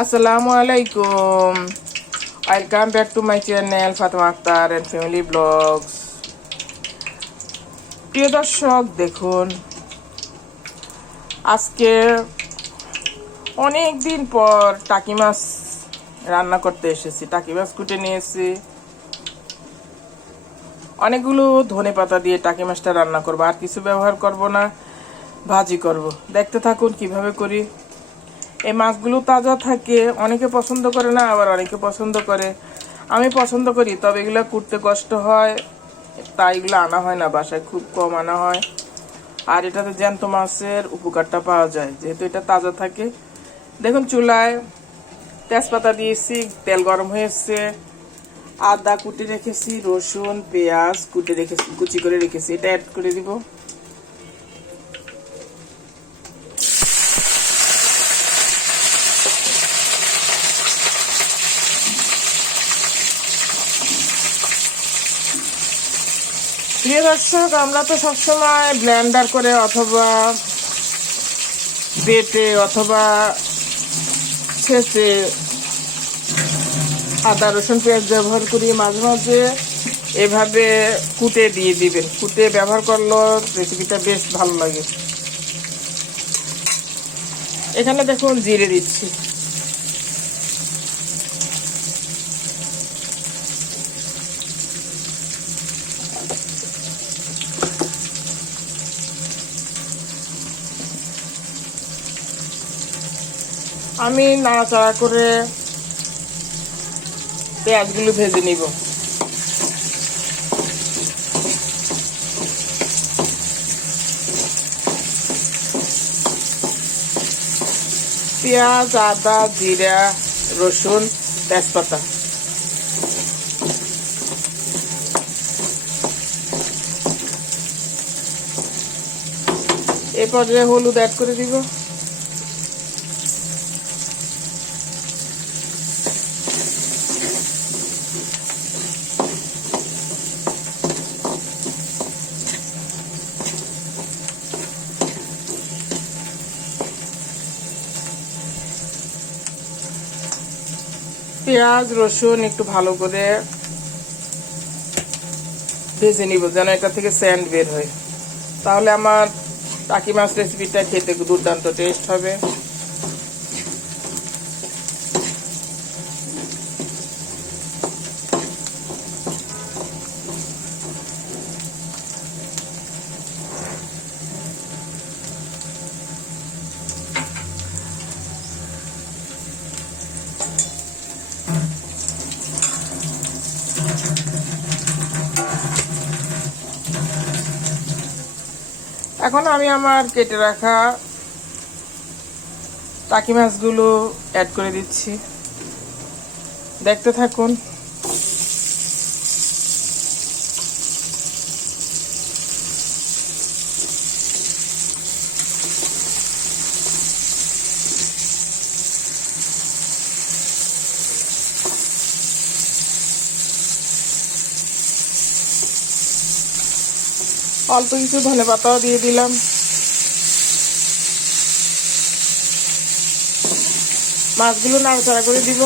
আসসালামু আলাইকুম welcome back to my channel Fatema Akter and family blogs প্রিয় দর্শক, দেখুন, আজকে অনেক দিন পর টাকি মাছ রান্না করতে এসেছি, টাকি মাছ কুটে নিয়েছি। অনেকগুলো ধনে পাতা দিয়ে টাকি মাছটা রান্না করব, আর কিছু ব্যবহার করব না, ভাজি করব। দেখতে থাকুন কীভাবে করি। এই মাছগুলো তাজা থাকে, অনেকে পছন্দ করে না, আবার অনেকে পছন্দ করে। আমি পছন্দ করি, তবে এগুলো কুটতে কষ্ট হয়, তাই এগুলো আনা হয় না, বাসায় খুব কম আনা হয়। আর এটাতে জ্যান্ত মাছের উপকারটা পাওয়া যায়, যেহেতু এটা তাজা থাকে। দেখুন, চুলায় তেজপাতা দিয়েছি, তেল গরম হয়েছে। আদা কুটে রেখেছি, রসুন, পেঁয়াজ কুটে রেখেছি, কুচি করে রেখেছি, এটা অ্যাড করে দিব। দর্শক আমরা তো সবসময় ব্লেন্ডার করে অথবা বেটে অথবা ছেঁচে আদা, রসুন, পেঁয়াজ ব্যবহার করি মাঝে মাঝে। এভাবে কুটে দিয়ে দিবেন কুটে ব্যবহার করলে রেসিপিটা বেশ ভালো লাগে। এখানে দেখুন, জিরে দিচ্ছি। আমি নাড়াচাড়া করে পেঁয়াজগুলো ভেজে নিব। পেঁয়াজ, আদা, জিরা, রসুন, তেজপাতা। এরপরে হলুদ অ্যাড করে দিব। পেঁয়াজ, রসুন একটু ভালো করে ভেজে নিব, যেন এটা থেকে স্যান্ড বের হয়। তাহলে আমার টাকি মাছ রেসিপিটা খেতে দুর্দান্ত টেস্ট হবে। এখন আমি আমার কেটে রাখা টাকি মাছগুলো অ্যাড করে দিচ্ছি। দেখতে থাকুন। অল্প কিছু ধনে পাতাও দিয়ে দিলাম। মাছগুলো নাড়াচাড়া করে দিব।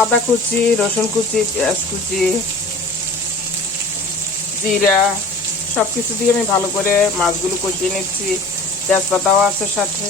আদা কুচি, রসুন কুচি, পেঁয়াজ কুচি, জিরা সব কিছু দিয়ে আমি ভালো করে মাছগুলো কষিয়ে নিচ্ছি। তেজপাতাও আছে সাথে।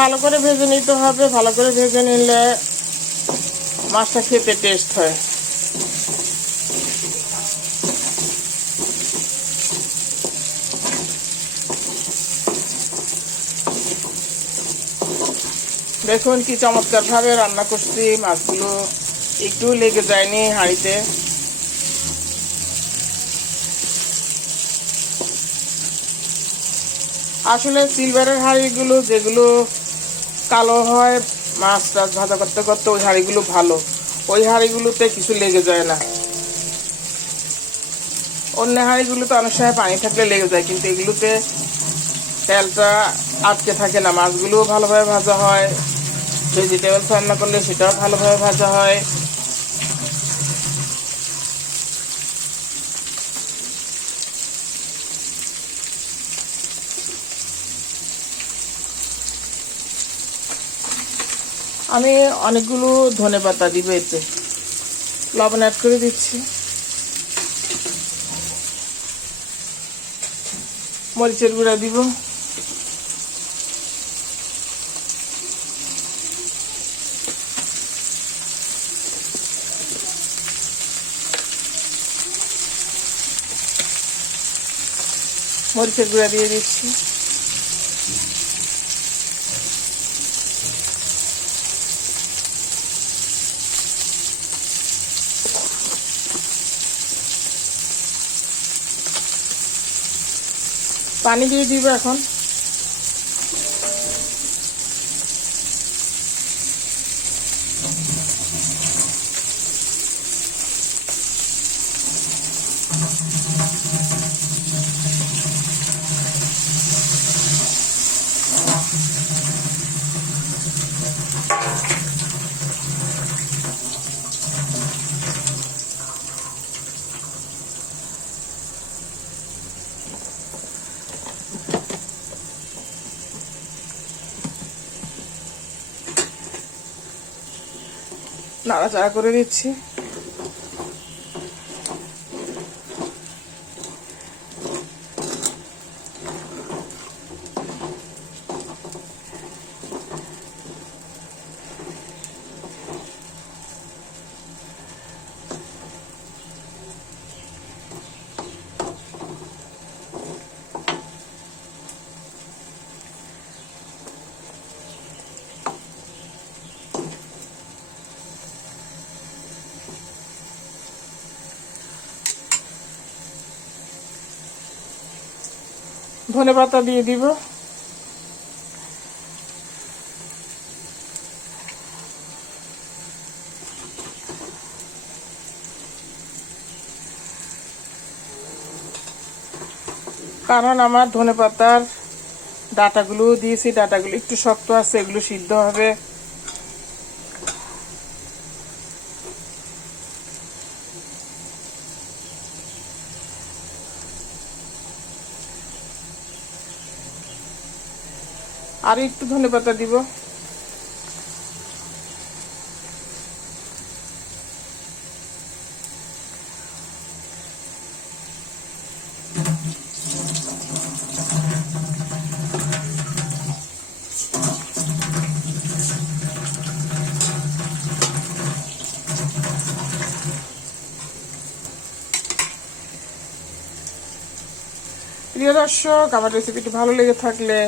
ভালো করে ভেজে নিতে হবে। ভালো করে ভেজে নিলে মাছটা খেতে টেস্ট হয়। দেখুন কি চমৎকার ভাবে রান্না করছি। মাছগুলো একটু লেগে যায়নি হাঁড়িতে। আসলে সিলভারের হাঁড়িগুলো যেগুলো কালো হয় মাছ টাছ ভাজা করতে করতে ওই হাঁড়িগুলো ভালো। ওই হাঁড়িগুলোতে কিছু লেগে যায় না। অন্য হাঁড়িগুলোতে অনেক সময় পানি থাকলে লেগে যায়, কিন্তু এগুলোতে তেলটা আটকে থাকে না। মাছগুলোও ভালোভাবে ভাজা হয়। ভেজিটেবলস রান্না করলে সেটাও ভালোভাবে ভাজা হয়। আমি অনেকগুলো ধনে পাতা দিব এতে। লবণ অ্যাড করে দিচ্ছি। মরিচের গুঁড়া দিব। মরিচের গুঁড়া দিয়ে দিচ্ছি। পানি দিয়ে দিব এখন। নাড়াচাড়া করে দিচ্ছি ধনে পাতা দিয়ে দিব। কারণ আমার ধনে পাতার ডাটাগুলো দিয়েছি, ডাটাগুলো একটু শক্ত আছে, এগুলো সিদ্ধ হবে। আর একটু ধনে পাতা দিব। প্রিয় দর্শক আমার রেসিপিটি ভালো লেগে থাকলে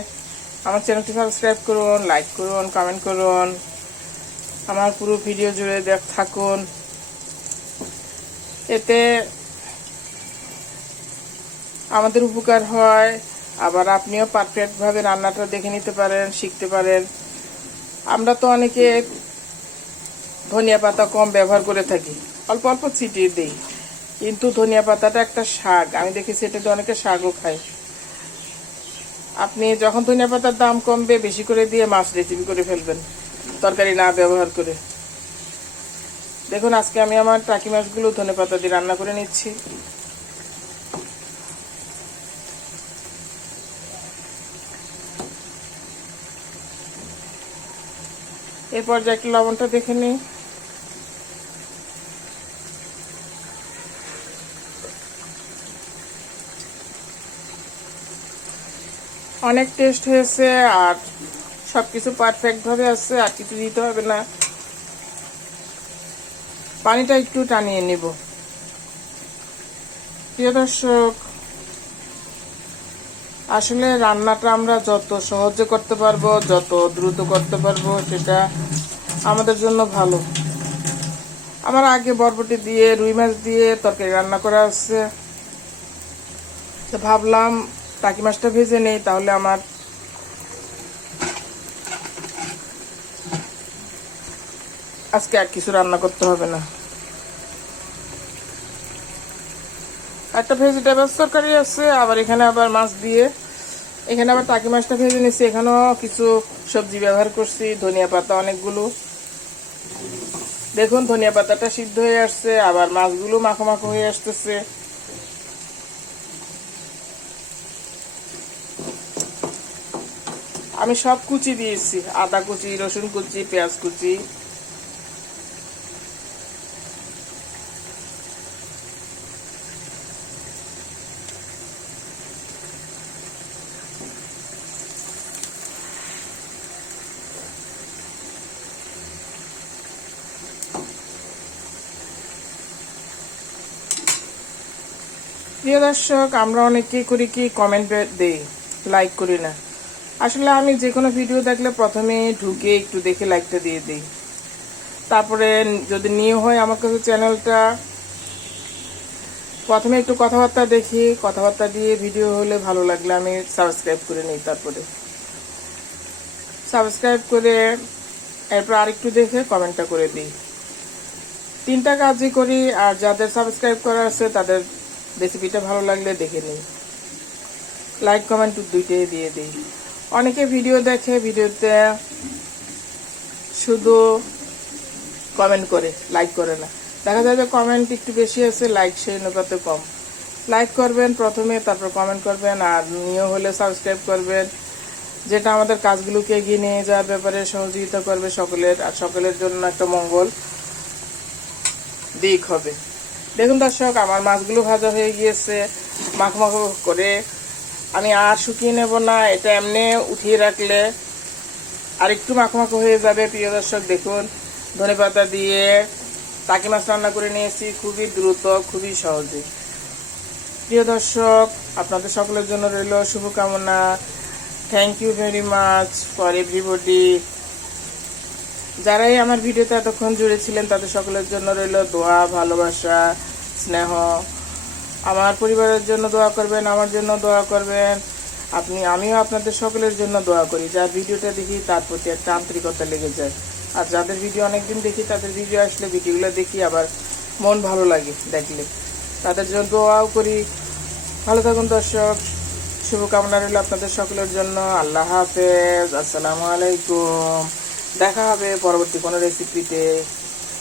আমার চ্যানেলটি সাবস্ক্রাইব করুন লাইক করুন কমেন্ট করুন। আমার পুরো ভিডিও জুড়ে দেখ থাকুন। এতে আমাদের উপকার হয়। আবার আপনিও পারফেক্টভাবে রান্নাটা দেখে নিতে পারেন, শিখতে পারেন। আমরা তো অনেকে ধনিয়া পাতা কম ব্যবহার করে থাকি। অল্প অল্প ছিটিয়ে দিই। কিন্তু ধনিয়া পাতাটা একটা শাক। আমি দেখেছি এটাতে অনেকে শাকও খায়। আপনি যখন ধনিয়া পাতার দাম কমবে, বেশি করে দিয়ে মাছ রেসিপি করে ফেলবেন, তরকারি না ব্যবহার করে। দেখুন, আজকে আমি আমার টাকি মাছগুলো ধনে পাতা দিয়ে রান্না করে নিচ্ছি। এরপর যে একটু লবণটা দেখে নিই। অনেক টেস্ট হয়েছে আর সব কিছু পারফেক্টভাবে আছে, আর কিছু দিতে হবে না। পানিটা একটু টানিয়ে নিব। প্রিয় দর্শক, আসলে রান্নাটা আমরা যত সহজে করতে পারব, যত দ্রুত করতে পারব, সেটা আমাদের জন্য ভালো। আমার আগে বরবটি দিয়ে, রুই মাছ দিয়ে তরকারি রান্না করা আছে। ভাবলাম টাকি মাছটা ভেজে নেই, তাহলে আমার আজকে আর কিছু রান্না করতে হবে না। একটা ভেজিটেবলস তরকারি আছে, আবার এখানে আবার মাছ দিয়ে, এখানে আবার টাকি মাছটা ভেজে নিচ্ছি এখানেও কিছু সবজি ব্যবহার করছি, ধনিয়া পাতা অনেকগুলো। দেখুন, ধনিয়া পাতাটা সিদ্ধ হয়ে আসছে, আবার মাছগুলো মাখো মাখো হয়ে আসতেছে। আমি সব কুচি দিয়েছি, আদা কুচি, রসুন কুচি, পেঁয়াজ কুচি। প্রিয় দর্শক, আমরা অনেকেই করি কি কমেন্ট দেই লাইক করি না। আসলে আমি যে কোনো ভিডিও দেখলে প্রথমে ঢুকে একটু দেখে লাইকটা দিয়ে দিই। তারপরে যদি নিয়ে হয় আমার কাছে চ্যানেলটা প্রথমে একটু কথাবার্তা দেখি, কথাবার্তা দিয়ে ভিডিও হলে ভালো লাগলে আমি সাবস্ক্রাইব করে নিই তারপরে। সাবস্ক্রাইব করে এরপর আরেকটু দেখে কমেন্টটা করে দিই। তিনটা কাজই করি, আর যাদের সাবস্ক্রাইব করা আছে তাদের রেসিপিটা ভালো লাগলে দেখে নিই। লাইক কমেন্ট দুইটাই দিয়ে দিই। অনেকে ভিডিও দেখে ভিডিওতে শুধু কমেন্ট করে লাইক করে না। দেখা যায় যে কমেন্ট একটু বেশি আছে লাইক সেই অনুপাতে কম। লাইক করবেন প্রথমে, তারপর কমেন্ট করবেন, আর নিয়ে হলে সাবস্ক্রাইব করবেন। যেটা আমাদের কাজগুলোকে এগিয়ে নিয়ে যাওয়ার ব্যাপারে সহযোগিতা করবে সকলের, আর সকলের জন্য একটা মঙ্গল দিক হবে। দেখুন দর্শক, আমার মাছগুলো ভাজা হয়ে গিয়েছে। মাখো মাখো করে আমি আর শুকিয়ে নেব না, এটা এমনি উঠিয়ে রাখলে আর একটু মাখো মাখো হয়ে যাবে। প্রিয় দর্শক, দেখুন, ধনে পাতা দিয়ে টাকি মাছ রান্না করে নিয়েছি, খুবই দ্রুত, খুবই সহজে। প্রিয় দর্শক, আপনাদের সকলের জন্য রইল শুভকামনা। Thank you very much for everybody যারাই আমার ভিডিওতে এতক্ষণ জুড়ে ছিলেন, তাদের সকলের জন্য রইল দোয়া, ভালোবাসা, স্নেহ। আমার পরিবারের জন্য দোয়া করবেন, আমার জন্য দোয়া করবেন। আপনি, আমিও আপনাদের সকলের জন্য দোয়া করি। যার ভিডিওটা দেখি, তার প্রতি একটা আন্তরিকতা লেগে যায়। আর যাদের ভিডিও অনেকদিন দেখি, তাদের ভিডিও আসলে ভিডিওগুলো দেখি আবার মন ভালো লাগে দেখলে। তাদের জন্য দোয়াও করি। ভালো থাকুন দর্শক। শুভকামনা রইল আপনাদের সকলের জন্য। আল্লাহ হাফেজ। আসসালামু আলাইকুম। দেখা হবে পরবর্তী কোনো রেসিপিতে